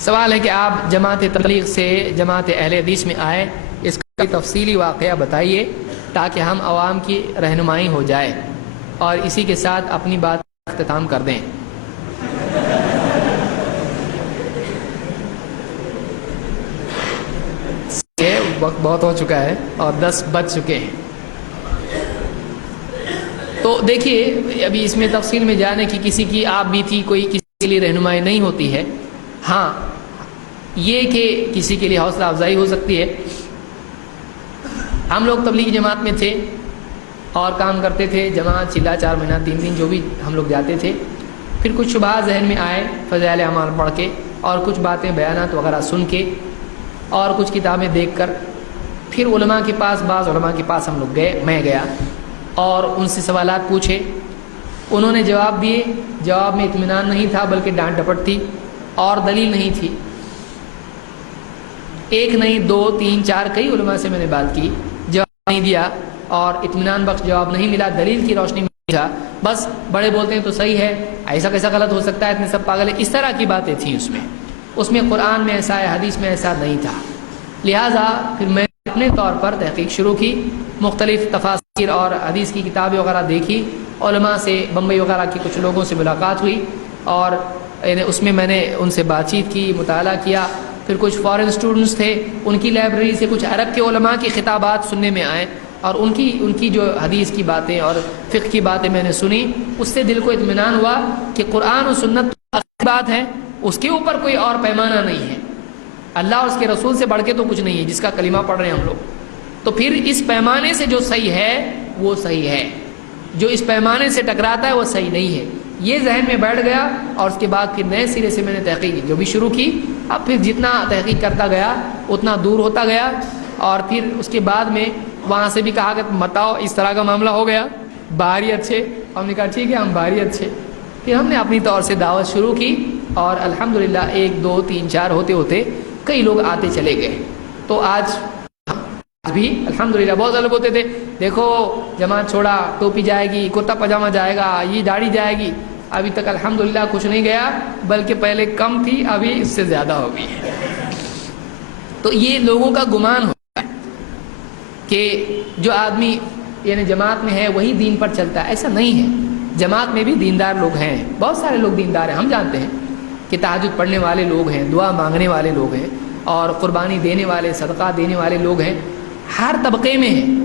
سوال ہے کہ آپ جماعت تبلیغ سے جماعت اہل حدیث میں آئے، اس کا تفصیلی واقعہ بتائیے تاکہ ہم عوام کی رہنمائی ہو جائے، اور اسی کے ساتھ اپنی بات کا اختتام کر دیں۔ وقت بہت ہو چکا ہے اور 10 بج چکے ہیں، تو دیکھیے ابھی اس میں تفصیل میں جانے کی کسی کی آپ بھی تھی، کوئی کسی کے لیے رہنمائی نہیں ہوتی ہے۔ ہاں یہ کہ کسی کے لیے حوصلہ افزائی ہو سکتی ہے۔ ہم لوگ تبلیغی جماعت میں تھے اور کام کرتے تھے، جماعت چلا 4 مہینہ 3 دن جو بھی ہم لوگ جاتے تھے، پھر کچھ شبہات ذہن میں آئے فضائل اعمال پڑھ کے اور کچھ باتیں بیانات وغیرہ سن کے اور کچھ کتابیں دیکھ کر، پھر علماء کے پاس، بعض علماء کے پاس ہم لوگ گئے، میں گیا اور ان سے سوالات پوچھے، انہوں نے جواب دیے، جواب میں اطمینان نہیں تھا بلکہ ڈانٹ ڈپٹ تھی اور دلیل نہیں تھی۔ ایک نہیں 2 3 4 کئی علماء سے میں نے بات کی، جواب نہیں دیا اور اطمینان بخش جواب نہیں ملا، دلیل کی روشنی میں نہیں تھا، بس بڑے بولتے ہیں تو صحیح ہے، ایسا کیسا غلط ہو سکتا ہے، اتنے سب پاگل ہیں، اس طرح کی باتیں تھیں اس میں قرآن میں ایسا ہے، حدیث میں ایسا نہیں تھا۔ لہٰذا پھر میں اپنے طور پر تحقیق شروع کی، مختلف تفاسیر اور حدیث کی کتابیں وغیرہ دیکھی، علماء سے بمبئی وغیرہ کے کچھ لوگوں سے ملاقات ہوئی اور اس میں میں نے ان سے بات چیت کی، مطالعہ کیا۔ پھر کچھ فارن اسٹوڈنٹس تھے، ان کی لائبریری سے کچھ عرب کے علماء کی خطابات سننے میں آئے اور ان کی جو حدیث کی باتیں اور فقہ کی باتیں میں نے سنی، اس سے دل کو اطمینان ہوا کہ قرآن و سنت کی بات ہے، اس کے اوپر کوئی اور پیمانہ نہیں ہے، اللہ اور اس کے رسول سے بڑھ کے تو کچھ نہیں ہے، جس کا کلمہ پڑھ رہے ہیں ہم لوگ، تو پھر اس پیمانے سے جو صحیح ہے وہ صحیح ہے، جو اس پیمانے سے ٹکراتا ہے وہ صحیح نہیں ہے، یہ ذہن میں بیٹھ گیا۔ اور اس کے بعد پھر نئے سرے سے میں نے تحقیق جو بھی شروع کی، اب پھر جتنا تحقیق کرتا گیا اتنا دور ہوتا گیا، اور پھر اس کے بعد میں وہاں سے بھی کہا کہ متاؤ اس طرح کا معاملہ ہو گیا، باہری اچھے، ہم نے کہا ٹھیک ہے ہم باہری اچھے، پھر ہم نے اپنی طور سے دعوت شروع کی اور الحمدللہ 1 2 3 4 ہوتے ہوتے کئی لوگ آتے چلے گئے۔ تو آج بھی الحمدللہ بہت لوگ ہوتے تھے، دیکھو جماعت چھوڑا، ٹوپی جائے گی، کرتا پاجامہ جائے گا، یہ داڑھی جائے گی، ابھی تک الحمدللہ کچھ نہیں گیا، بلکہ پہلے کم تھی ابھی اس سے زیادہ ہو گئی ہے۔ تو یہ لوگوں کا گمان ہوتا ہے کہ جو آدمی یعنی جماعت میں ہے وہی دین پر چلتا ہے، ایسا نہیں ہے، جماعت میں بھی دیندار لوگ ہیں، بہت سارے لوگ دیندار ہیں، ہم جانتے ہیں کہ تہجد پڑھنے والے لوگ ہیں، دعا مانگنے والے لوگ ہیں اور قربانی دینے والے، صدقہ دینے والے لوگ ہیں، ہر طبقے میں ہیں۔